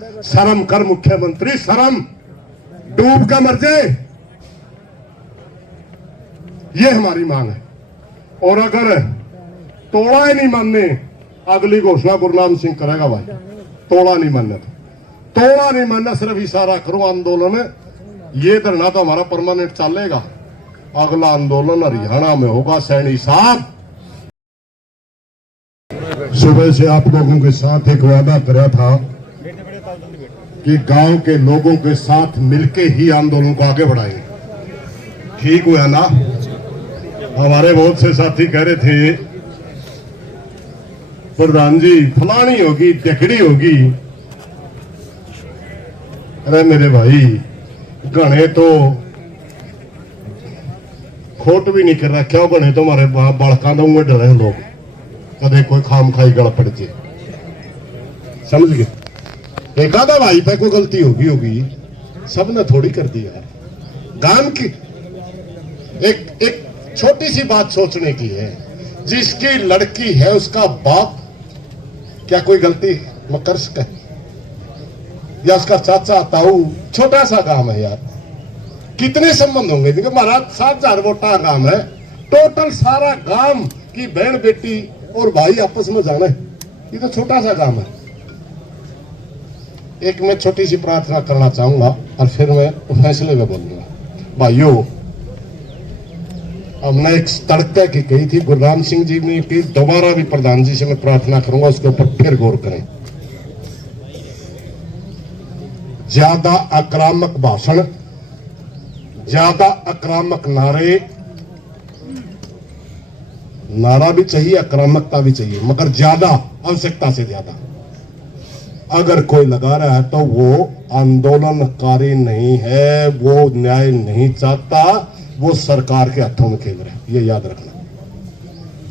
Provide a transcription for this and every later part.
शर्म कर मुख्यमंत्री, शर्म, डूब कर मर जाए, ये हमारी मांग है। और अगर तोड़ा ही नहीं मानने, अगली घोषणा गुरनाम सिंह करेगा भाई। तोड़ा नहीं मानना, तोड़ा नहीं मानना, सिर्फ इशारा करो आंदोलन। ये धरना तो हमारा परमानेंट चलेगा। अगला आंदोलन हरियाणा में होगा। सैनी साहब, सुबह से आप लोगों के साथ एक वादा करा था कि गांव के लोगों के साथ मिलके ही आंदोलन को आगे बढ़ाएंगे। ठीक हुआ ना? हमारे बहुत से साथी कह रहे थे प्रधान जी फलानी होगी, टिकड़ी होगी। अरे मेरे भाई, गणे तो खोट भी नहीं कर रखा, गणे तो हमारे बालका में डरे लोग, कदे कोई खाम खाई गल पड़ जाए। समझ गए? एक आधा भाई पे कोई गलती होगी, सबने थोड़ी कर दी यार। गांव की एक छोटी सी बात सोचने की है। जिसकी लड़की है उसका बाप क्या कोई गलती में कर सके? या उसका चाचा ताऊ? छोटा सा गांव है यार, कितने संबंध होंगे? देखो महाराज 7,000 वोटा गांव है, टोटल सारा गांव की बहन बेटी और भाई आपस में जाना है। ये तो छोटा सा गांव है। एक मैं छोटी सी प्रार्थना करना चाहूंगा और फिर मैं फैसले में बोलूंगा। भाइयों, हमने एक तड़के की कही थी, गुरनाम सिंह जी ने की, दोबारा भी प्रधान जी से मैं प्रार्थना करूंगा, उसके ऊपर फिर गौर करें। ज्यादा आक्रामक भाषण, ज्यादा आक्रामक नारा भी चाहिए, आक्रामकता भी चाहिए, मगर ज्यादा, आवश्यकता से ज्यादा अगर कोई लगा रहा है तो वो आंदोलनकारी नहीं है, वो न्याय नहीं चाहता, वो सरकार के हाथों में खेल रहा है। ये याद रखना।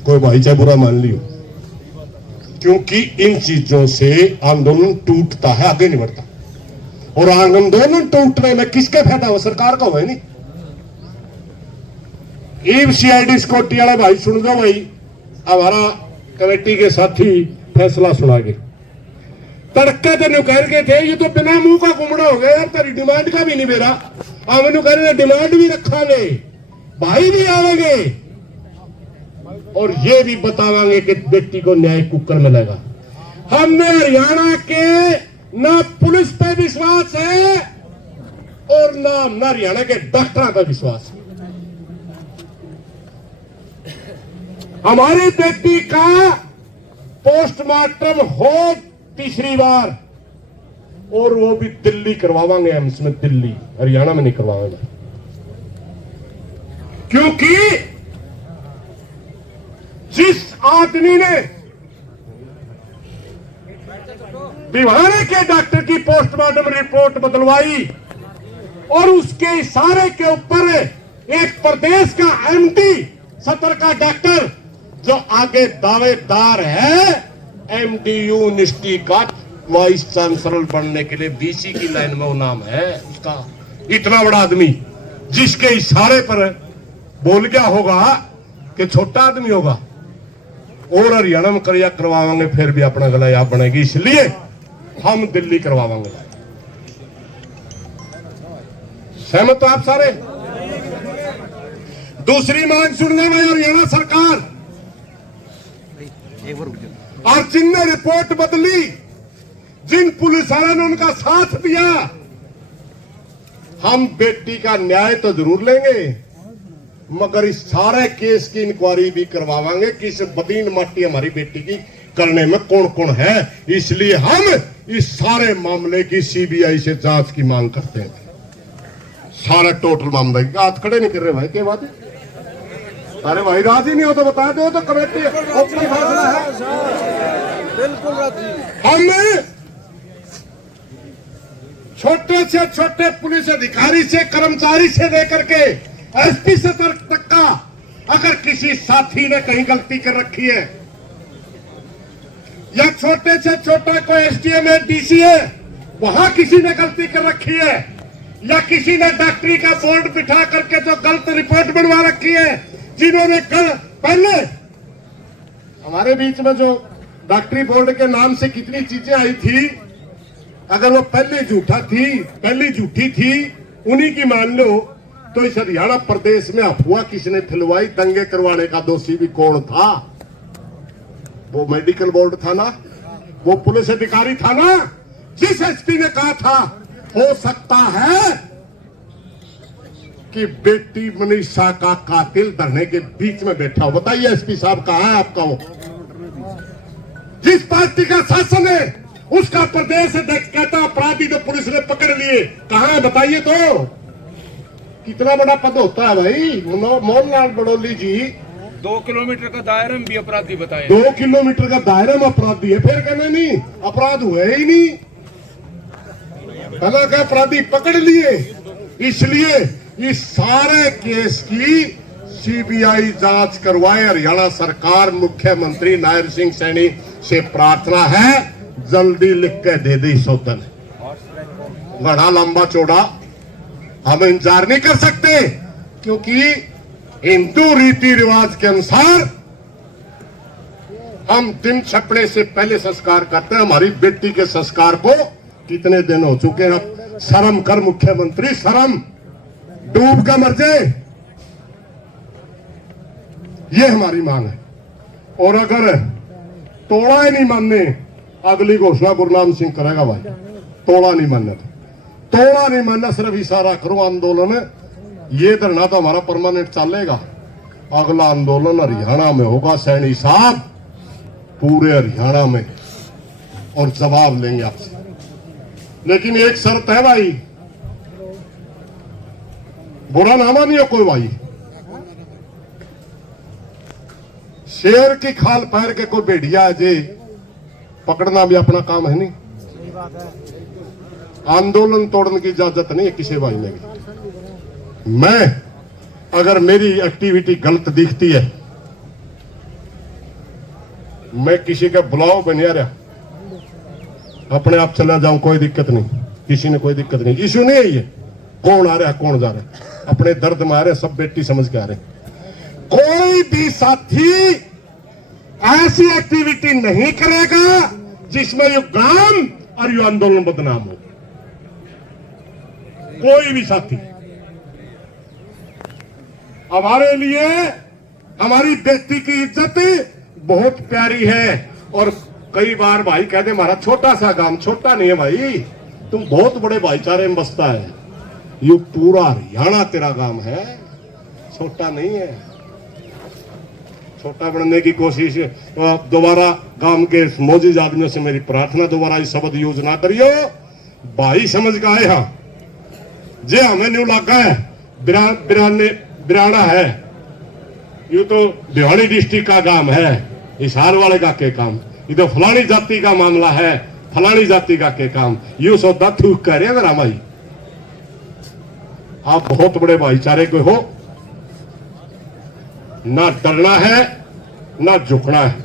कोई भाई चाहे बुरा मान लियो, क्योंकि इन चीजों से आंदोलन टूटता है, आगे नहीं बढ़ता। और आंदोलन टूटने में किसका फायदा हो? सरकार का हो, नहीं। सीआईडी सिक्योरिटी वाले भाई सुन दो भाई, हमारा कमेटी के साथी फैसला सुनागे। तड़के तेन कह रहे थे ये तो बिना मुंह का घूमना हो गया यार, तेरी डिमांड का भी नहीं मेरा। अब मैंने कह रहे डिमांड भी रखांगे, भाई भी आवेंगे और ये भी बतावांगे कि बेटी को न्याय कुकर मिलेगा। हमने हरियाणा के ना पुलिस पे विश्वास है और ना हरियाणा के डॉक्टरों का विश्वास है। हमारी बेटी का पोस्टमार्टम हो तीसरी बार, और वो भी दिल्ली करवावांगे हम, इसमें दिल्ली, हरियाणा में नहीं करवाएंगे। क्योंकि जिस आदमी ने भिवानी के डॉक्टर की पोस्टमार्टम रिपोर्ट बदलवाई और उसके इशारे के ऊपर एक प्रदेश का एमडी सतर का डॉक्टर जो आगे दावेदार है एमडीयू यूनिवर्सिटी का वाइस चांसलर बनने के लिए, बीसी की लाइन में वो नाम है उसका। इतना बड़ा आदमी जिसके इशारे पर बोल गया होगा कि छोटा आदमी होगा। और हरियाणा में करवावांगे, फिर भी अपना गला याद बनेगी, इसलिए हम दिल्ली करवावांगे। सहमत हो आप सारे? दूसरी मांग सुनने में हरियाणा सरकार और जिनने रिपोर्ट बदली, जिन पुलिस वालों ने उनका साथ दिया, हम बेटी का न्याय तो जरूर लेंगे, मगर इस सारे केस की इंक्वायरी भी करवावांगे कि इस बदीन माटी हमारी बेटी की करने में कौन कौन है। इसलिए हम इस सारे मामले की सीबीआई से जांच की मांग करते हैं। सारा टोटल मामला की हाथ खड़े नहीं कर रहे भाई, क्या बात है? अरे भाई राजी नहीं हो तो बता दो, तो कमेटी अपनी फैसला है। बिल्कुल राजी। हम छोटे से छोटे पुलिस अधिकारी से, कर्मचारी से लेकर के एसपी से तक का, अगर किसी साथी ने कहीं गलती कर रखी है, या छोटे से छोटा कोई एसडीएम है, डीसी है, वहां किसी ने गलती कर रखी है, या किसी ने डॉक्टरी का बोर्ड बिठा करके जो गलत रिपोर्ट बनवा रखी है, जिन्होंने कल पहले हमारे बीच में जो डॉक्टरी बोर्ड के नाम से कितनी चीजें आई थी, अगर वो पहली झूठी थी उन्हीं की मान लो, तो इस हरियाणा प्रदेश में अफवाह किसने फैलवाई? दंगे करवाने का दोषी भी कौन था? वो मेडिकल बोर्ड था ना, वो पुलिस अधिकारी था ना, जिस एसपी ने कहा था हो सकता है कि बेटी मनीषा का कातिल धरने के बीच में बैठा हो। बताइए एसपी साहब कहां है आपका? वो जिस पार्टी का शासन है उसका प्रदेश अध्यक्ष कहता अपराधी तो पुलिस ने पकड़ लिए, कहां है बताइए तो? कितना बड़ा पद होता है भाई? मोहनलाल बड़ौली जी 2 किलोमीटर का दायरा में भी अपराधी बताए। 2 किलोमीटर का दायरा में अपराधी है, फिर कहना नहीं अपराध हुए ही नहीं, कहना का अपराधी पकड़ लिए। इसलिए इस सारे केस की सीबीआई जांच करवाए। हरियाणा सरकार मुख्यमंत्री नायर सिंह सैनी से प्रार्थना है जल्दी लिख के दे दी सौतन। बड़ा लंबा चौड़ा हम इंतजार नहीं कर सकते, क्योंकि हिंदू रीति रिवाज के अनुसार हम दिन छपने से पहले संस्कार करते हैं। हमारी बेटी के संस्कार को कितने दिन हो चुके हैं? शर्म कर मुख्यमंत्री, शर्म, डूब का मर जाए, ये हमारी मांग है। और अगर तोड़ा ही नहीं मानने, अगली घोषणा गुरनाम सिंह करेगा भाई। तोड़ा नहीं मानना, तोड़ा नहीं मानना, सिर्फ इशारा करो आंदोलन। ये धरना तो हमारा परमानेंट चलेगा। अगला आंदोलन हरियाणा में होगा सैनी साहब, पूरे हरियाणा में, और जवाब लेंगे आपसे। लेकिन एक शर्त है भाई, बुरा ना मानिए कोई भाई, शेर की खाल पैर के कोई भेड़िया है जे पकड़ना भी अपना काम है नहीं। आंदोलन तोड़ने की इजाजत नहीं है किसी भाई ने भी। मैं अगर मेरी एक्टिविटी गलत दिखती है, मैं किसी का बुलाव बन रहा, अपने आप चला जाऊं, कोई दिक्कत नहीं, किसी ने कोई दिक्कत नहीं। इश्यू नहीं है ये कौन आ रहा है कौन जा रहा है, अपने दर्द में आ रहे, सब बेटी समझ के आ रहे। कोई भी साथी ऐसी एक्टिविटी नहीं करेगा जिसमें ये गांव और ये आंदोलन बदनाम हो। कोई भी साथी। हमारे लिए हमारी बेटी की इज्जत बहुत प्यारी है। और कई बार भाई कहते हमारा छोटा सा गांव, छोटा नहीं है भाई, तुम बहुत बड़े भाईचारे में बसता है। ये पूरा हरियाणा तेरा गांव है, छोटा नहीं है। छोटा बनने की कोशिश दोबारा गांव के मौजूद आदमियों से मेरी प्रार्थना, दोबारा इस शब्द यूज ना करियो। भाई समझ का आए हा जे हमें न्यू लगा है बिराना है, ये तो भिवानी डिस्ट्रिक्ट का गांव है, हिसार वाले का के काम, ये तो फलानी जाति का मामला है, फलानी जाति का के काम, यू सौदा थूक कर रहे हैं ना भाई। आप बहुत बड़े भाईचारे के हो, ना डरना है ना झुकना है।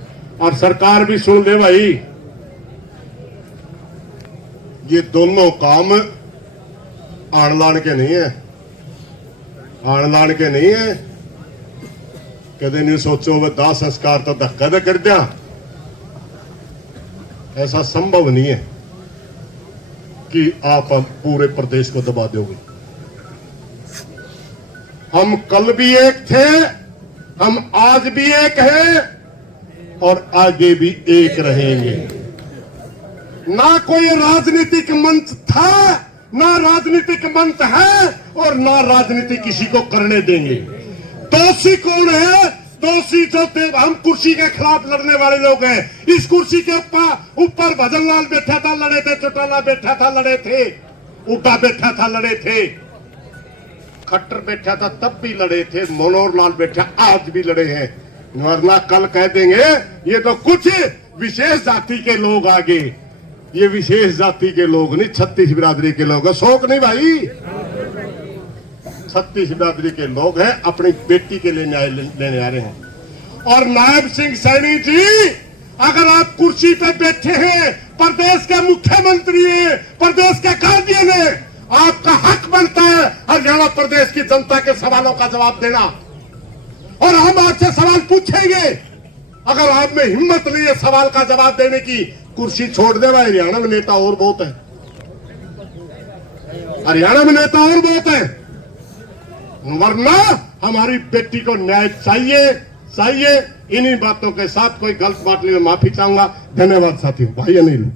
और सरकार भी सुन ले भाई, ये दोनों काम आण लाण के नहीं है, आण लाण के नहीं है। कदे नहीं सोचो वे दाह संस्कार तो धक्का दे कर दिया, ऐसा संभव नहीं है कि आप पूरे प्रदेश को दबा दोगे। हम कल भी एक थे, हम आज भी एक हैं और आगे भी एक रहेंगे। ना कोई राजनीतिक मंच था, ना राजनीतिक मंच है, और ना राजनीति किसी को करने देंगे। दोषी कौन है? दोषी जो हम कुर्सी के खिलाफ लड़ने वाले लोग हैं। इस कुर्सी के ऊपर भजन लाल बैठा था, लड़े थे, चौटाला बैठा था, लड़े थे, उड्डा बैठा था, लड़े थे, खट्टर बैठा था तब भी लड़े थे, मनोहर लाल बैठा आज भी लड़े हैं। वरना कल कह देंगे ये तो कुछ विशेष जाति के लोग आगे, ये विशेष जाति के लोग नहीं, 36 बिरादरी के लोग हैं। शौक नहीं भाई, 36 बिरादरी के लोग हैं, अपनी बेटी के लिए न्याय लेने आ रहे हैं। और नायब सिंह सैनी जी, अगर आप कुर्सी पे बैठे हैं, प्रदेश के मुख्यमंत्री हैं, प्रदेश के गार्जियन हैं, आपका हक बनता है हरियाणा प्रदेश की जनता के सवालों का जवाब देना। और हम आपसे सवाल पूछेंगे, अगर आप में हिम्मत नहीं है सवाल का जवाब देने की, कुर्सी छोड़ दे भाई, हरियाणा में नेता और बहुत है। हरियाणा में नेता और बहुत है, वरना हमारी बेटी को न्याय चाहिए चाहिए। इन्हीं बातों के साथ कोई गलत बात नहीं, मैं माफी चाहूंगा। धन्यवाद साथियों। भाई अनिल।